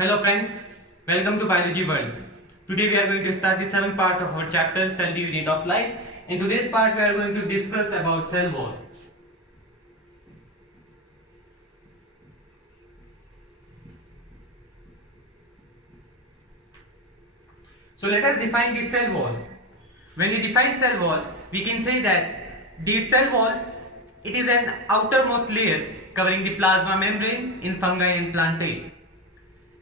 Hello friends, welcome to Biology World. Today we are going to start the seventh part of our chapter Cell the Unit of Life. In today's part we are going to discuss about cell wall. So let us define the cell wall. When we define cell wall, we can say that the cell wall, it is an outermost layer covering the plasma membrane in fungi and plantae.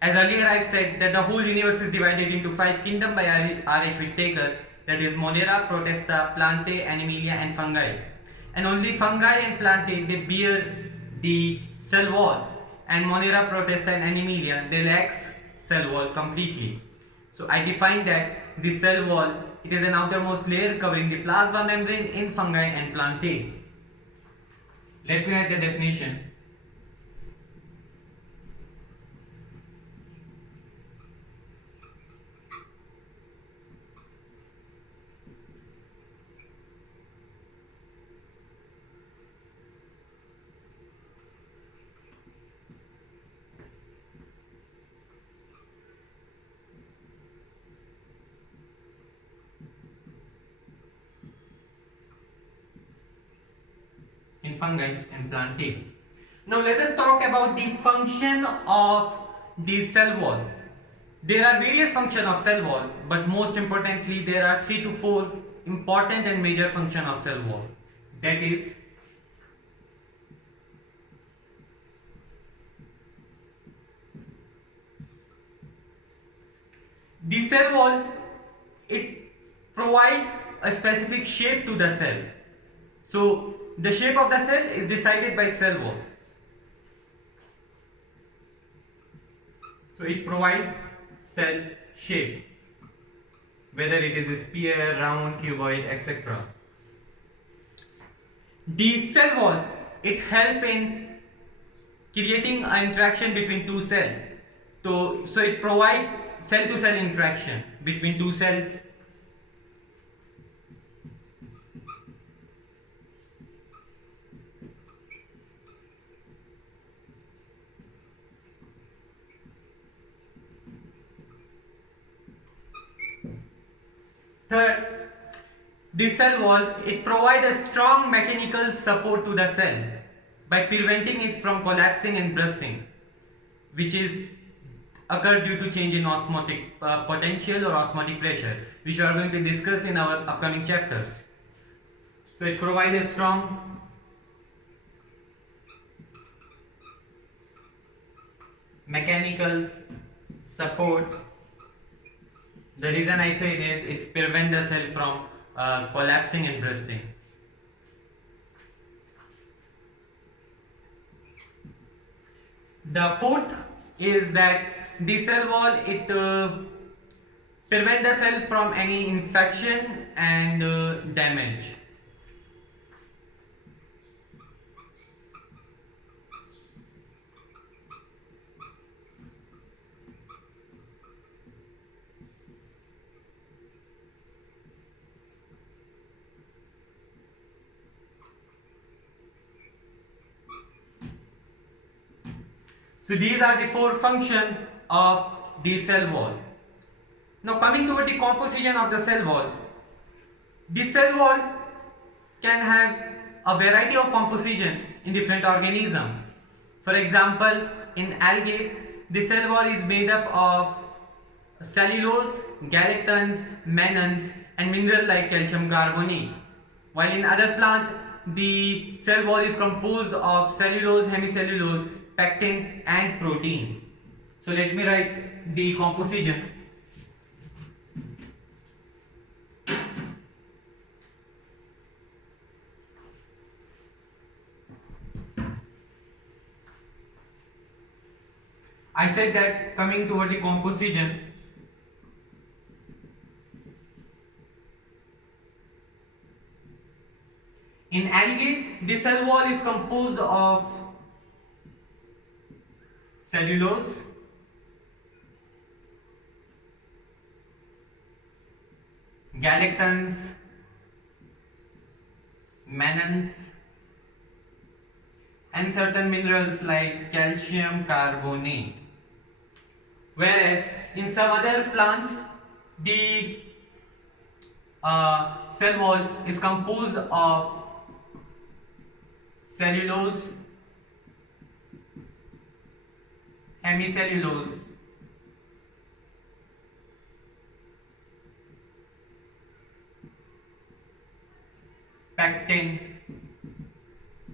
As earlier I've said that the whole universe is divided into 5 kingdoms by R.H. Whittaker, that is Monera, Protista, Plantae, Animalia and fungi. And only fungi and Plantae, they bear the cell wall, and Monera, Protista and Animalia, they lack cell wall completely. So I define that the cell wall, it is an outermost layer covering the plasma membrane in fungi and Plantae. Let me write the definition. In fungi and plantae. Now let us talk about the function of the cell wall. There are various functions of cell wall, but most importantly there are 3 to 4 important and major functions of cell wall. That is, the cell wall, it provides a specific shape to the cell. So the shape of the cell is decided by cell wall. So it provides cell shape, whether it is a sphere, round, cuboid, etc. The cell wall, it helps in creating an interaction between two cells. So it provides cell to cell interaction between two cells. Third, the cell wall, it provides a strong mechanical support to the cell by preventing it from collapsing and bursting, which is occurred due to change in osmotic potential or osmotic pressure, which we are going to discuss in our upcoming chapters. So it provides a strong mechanical support. The reason I say this, it prevents the cell from collapsing and bursting. The fourth is that the cell wall, it prevents the cell from any infection and damage. So these are the 4 functions of the cell wall. Now coming toward the composition of the cell wall. The cell wall can have a variety of composition in different organisms. For example, in algae, the cell wall is made up of cellulose, galactans, mannans and mineral like calcium carbonate. While in other plant, the cell wall is composed of cellulose, hemicellulose, pectin and protein. So let me write the composition. I said that coming toward the composition, in algae, the cell wall is composed of cellulose, galactans, mannans, and certain minerals like calcium carbonate. whereas in some other plants the cell wall is composed of cellulose, hemicellulose, pectin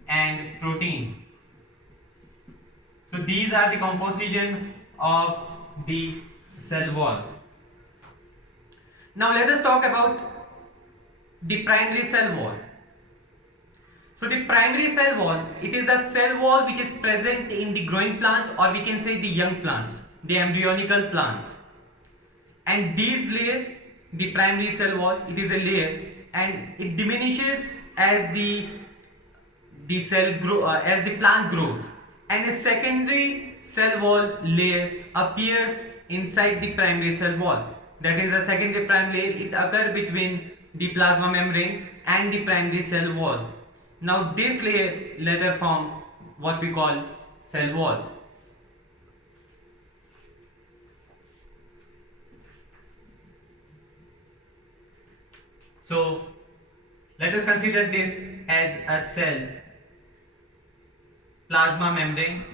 and protein. So these are the composition of the cell wall. Now let us talk about the primary cell wall. So the primary cell wall, it is a cell wall which is present in the growing plant, or we can say the young plants, the embryonical plants. And these layer, the primary cell wall, it is a layer and it diminishes as the plant grows. And a secondary cell wall layer appears inside the primary cell wall. That is a secondary primary layer. It occurs between the plasma membrane and the primary cell wall. Now this layer later form what we call cell wall. So let us consider this as a cell, plasma membrane,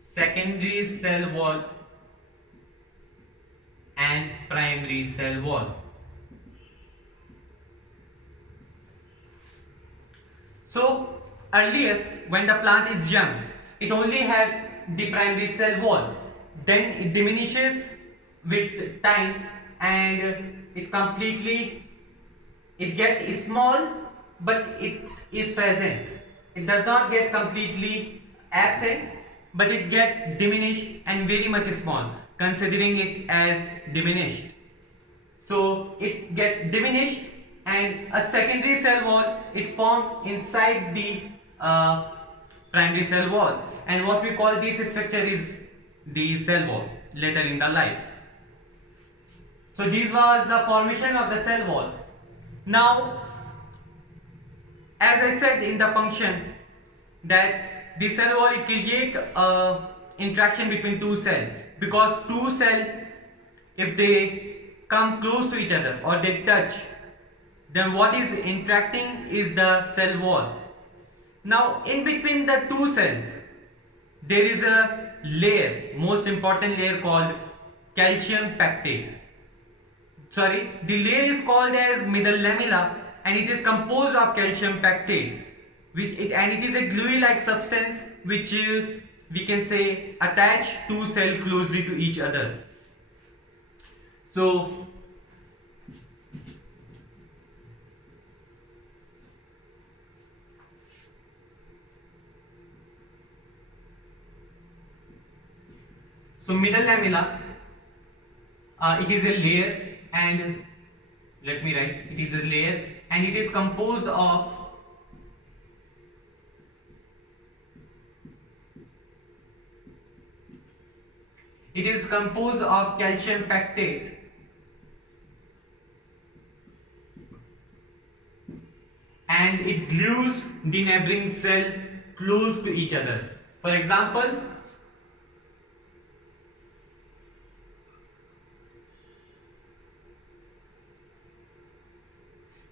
secondary cell wall and primary cell wall. So earlier when the plant is young, it only has the primary cell wall, then it diminishes with time and it gets small, but it is present. It does not get completely absent, but it gets diminished and very much small, considering it as diminished. So it gets diminished and a secondary cell wall it formed inside the primary cell wall, and what we call this structure is the cell wall later in the life. So this was the formation of the cell wall. Now, as I said in the function, that the cell wall it creates a interaction between two cells, because two cells, if they come close to each other or they touch, then what is interacting is the cell wall. Now in between the two cells there is a layer, most important layer, called calcium pectate. The layer is called as middle lamella and it is composed of calcium pectate, and it is a gluey like substance which we can say attach two cells closely to each other. So middle lamella, it is a layer, and let me write, it is a layer and it is composed of calcium pectate and it glues the neighboring cell close to each other. For example,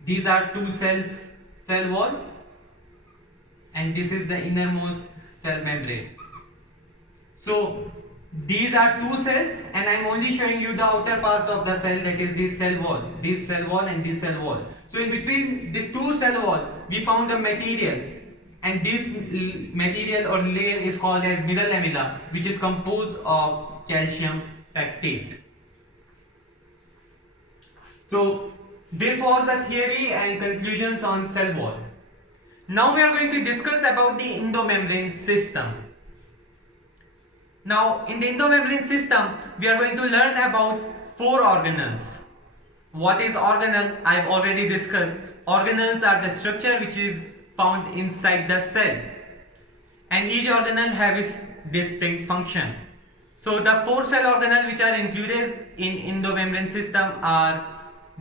these are two cells, cell wall, and this is the innermost cell membrane. So these are two cells and I am only showing you the outer parts of the cell, that is this cell wall and this cell wall. So in between these two cell wall we found a material, and this material or layer is called as middle lamella, which is composed of calcium pectate. So this was the theory and conclusions on cell wall. Now we are going to discuss about the endomembrane system. Now in the endomembrane system we are going to learn about four organelles. What is organelle? I have already discussed. Organelles are the structure which is found inside the cell, and each organelle has its distinct function. So the four cell organelles which are included in endomembrane system are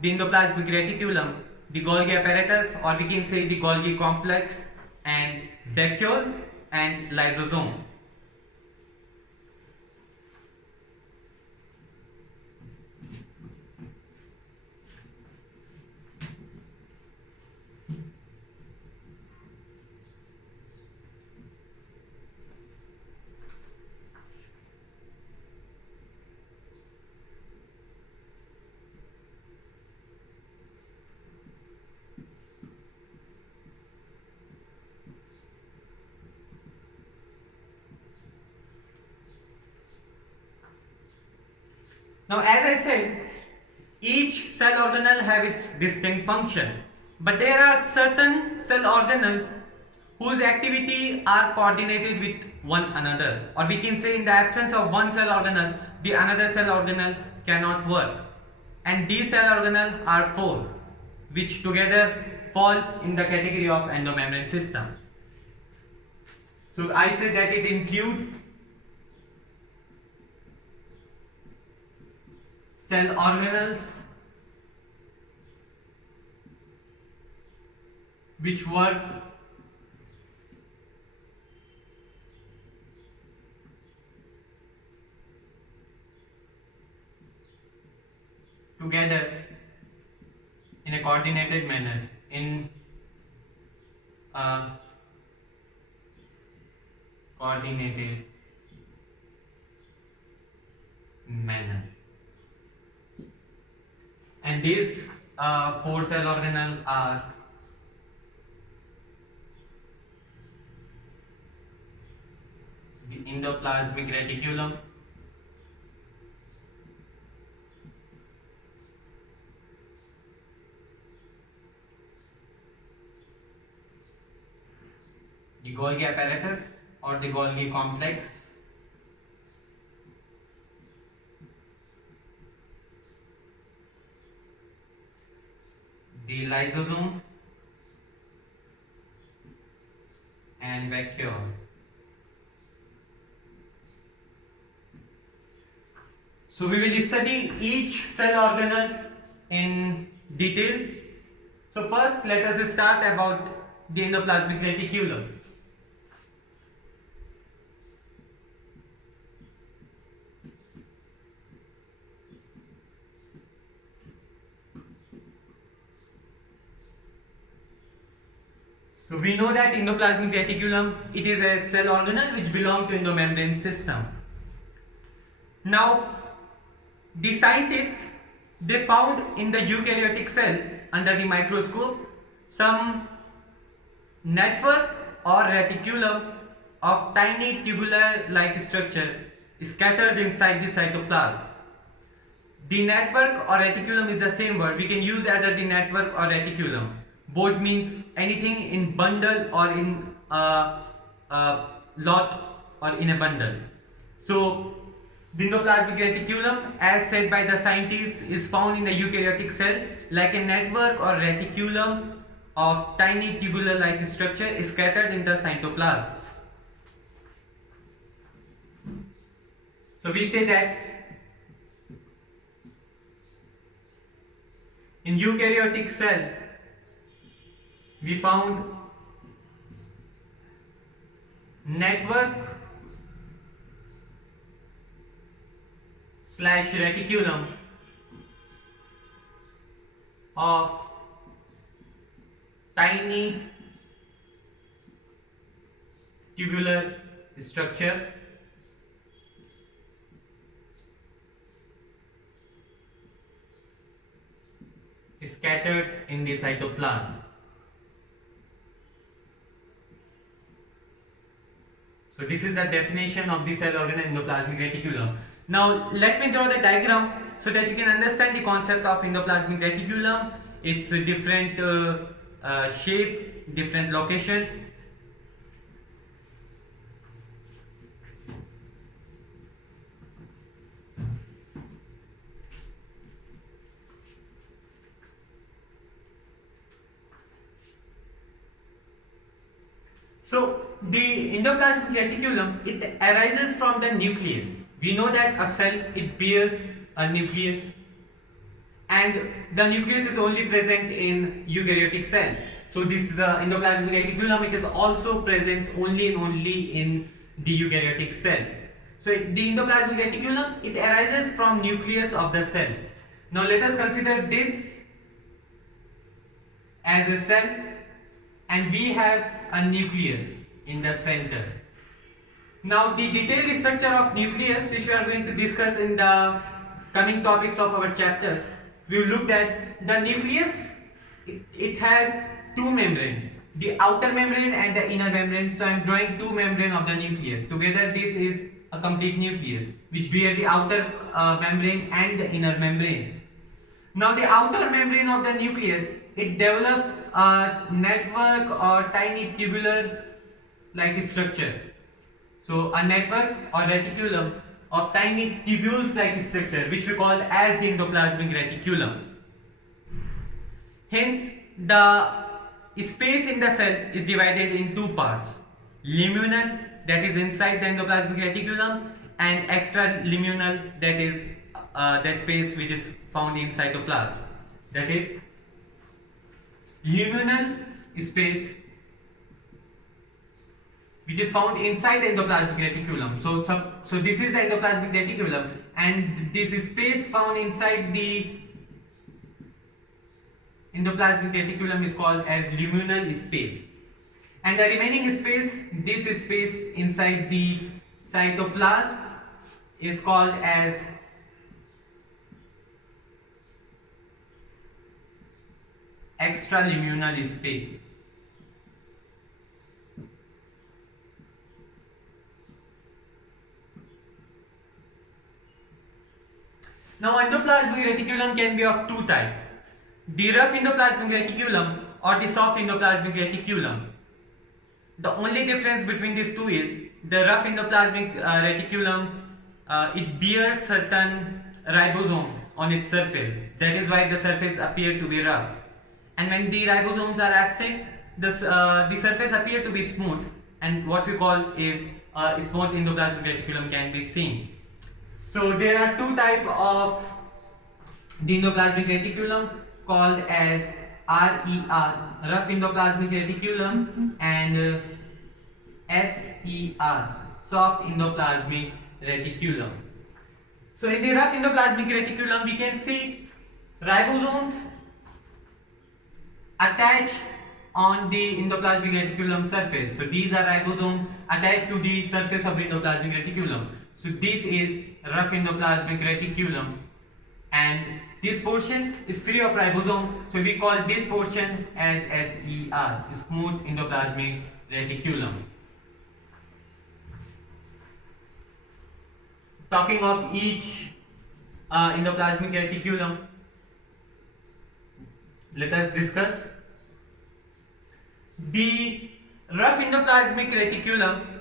the endoplasmic reticulum, the Golgi apparatus, or we can say the Golgi complex, and vacuole and lysosome. Now, as I said, each cell organelle have its distinct function, but there are certain cell organelle whose activity are coordinated with one another, or we can say in the absence of one cell organelle, the another cell organelle cannot work. And these cell organelle are four, which together fall in the category of endomembrane system. So I said that it includes cell organelles which work together in a coordinated manner, in a coordinated manner. And these four cell organelles are the endoplasmic reticulum, the Golgi apparatus or the Golgi complex, the lysosome and vacuole. So we will study each cell organelle in detail. So first let us start about the endoplasmic reticulum. So we know that endoplasmic reticulum, it is a cell organelle which belongs to endomembrane system. Now the scientists, they found in the eukaryotic cell under the microscope some network or reticulum of tiny tubular like structure scattered inside the cytoplasm. The network or reticulum is the same word. We can use either the network or reticulum. Both means anything in bundle or in lot or in a bundle. So the endoplasmic reticulum, as said by the scientists, is found in the eukaryotic cell like a network or reticulum of tiny tubular like structure scattered in the cytoplasm. So we say that in eukaryotic cell we found network / reticulum of tiny tubular structure scattered in the cytoplasm. So this is the definition of the cell organelle endoplasmic reticulum. Now let me draw the diagram so that you can understand the concept of endoplasmic reticulum. It's a different shape, different location. So the endoplasmic reticulum, it arises from the nucleus. We know that a cell, it bears a nucleus, and the nucleus is only present in eukaryotic cell. So this endoplasmic reticulum, it is also present only in the eukaryotic cell. So the endoplasmic reticulum, it arises from nucleus of the cell. Now let us consider this as a cell, and we have a nucleus in the center. Now the detailed structure of nucleus, which we are going to discuss in the coming topics of our chapter, we will look at the nucleus. It has two membranes, the outer membrane and the inner membrane. So I am drawing two membranes of the nucleus. Together this is a complete nucleus, which bear the outer membrane and the inner membrane. Now the outer membrane of the nucleus, it develop a network or tiny tubular like structure. So a network or reticulum of tiny tubules like structure, which we call as the endoplasmic reticulum. Hence the space in the cell is divided in two parts: luminal, that is inside the endoplasmic reticulum, and extraluminal, that is the space which is found in cytoplasm. That is luminal space which is found inside the endoplasmic reticulum. So this is the endoplasmic reticulum, and this space found inside the endoplasmic reticulum is called as luminal space. And the remaining space, this space inside the cytoplasm, is called as extraluminal space. Now endoplasmic reticulum can be of two types: the rough endoplasmic reticulum or the soft endoplasmic reticulum. The only difference between these two is the rough endoplasmic reticulum, it bears certain ribosome on its surface. That is why the surface appears to be rough. And when the ribosomes are absent, the surface appears to be smooth, and what we call is smooth endoplasmic reticulum can be seen. So there are two types of the endoplasmic reticulum called as RER, rough endoplasmic reticulum, and SER, soft endoplasmic reticulum. So in the rough endoplasmic reticulum, we can see ribosomes attached on the endoplasmic reticulum surface. So these are ribosomes attached to the surface of endoplasmic reticulum. So this is rough endoplasmic reticulum, and this portion is free of ribosome, so we call this portion as SER, smooth endoplasmic reticulum. Talking of each endoplasmic reticulum, let us discuss. The rough endoplasmic reticulum,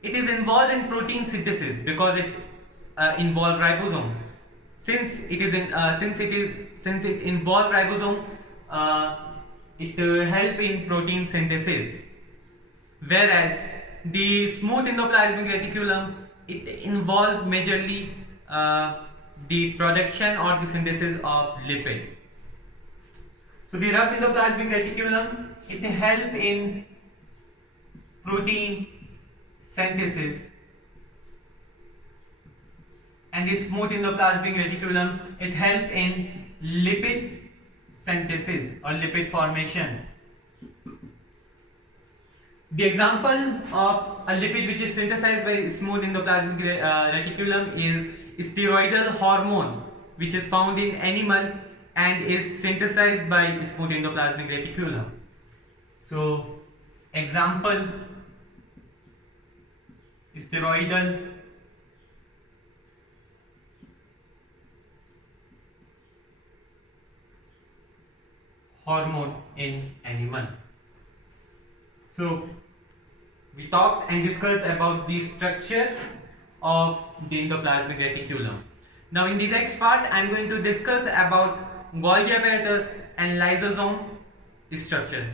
it is involved in protein synthesis because it involves ribosome. Since it involves ribosome, it help in protein synthesis. Whereas the smooth endoplasmic reticulum, it involves majorly the production or the synthesis of lipid. So the rough endoplasmic reticulum, it help in protein synthesis, and the smooth endoplasmic reticulum, it help in lipid synthesis or lipid formation. The example of a lipid which is synthesized by smooth endoplasmic reticulum is steroidal hormone, which is found in animal and is synthesized by smooth endoplasmic reticulum. So example, steroidal hormone in animal. So we talked and discussed about the structure of the endoplasmic reticulum. Now in the next part, I am going to discuss about Golgi apparatus and lysosome structure.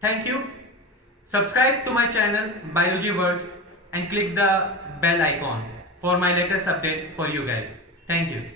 Thank you. Subscribe to my channel Biology World and click the bell icon for my latest update for you guys. Thank you.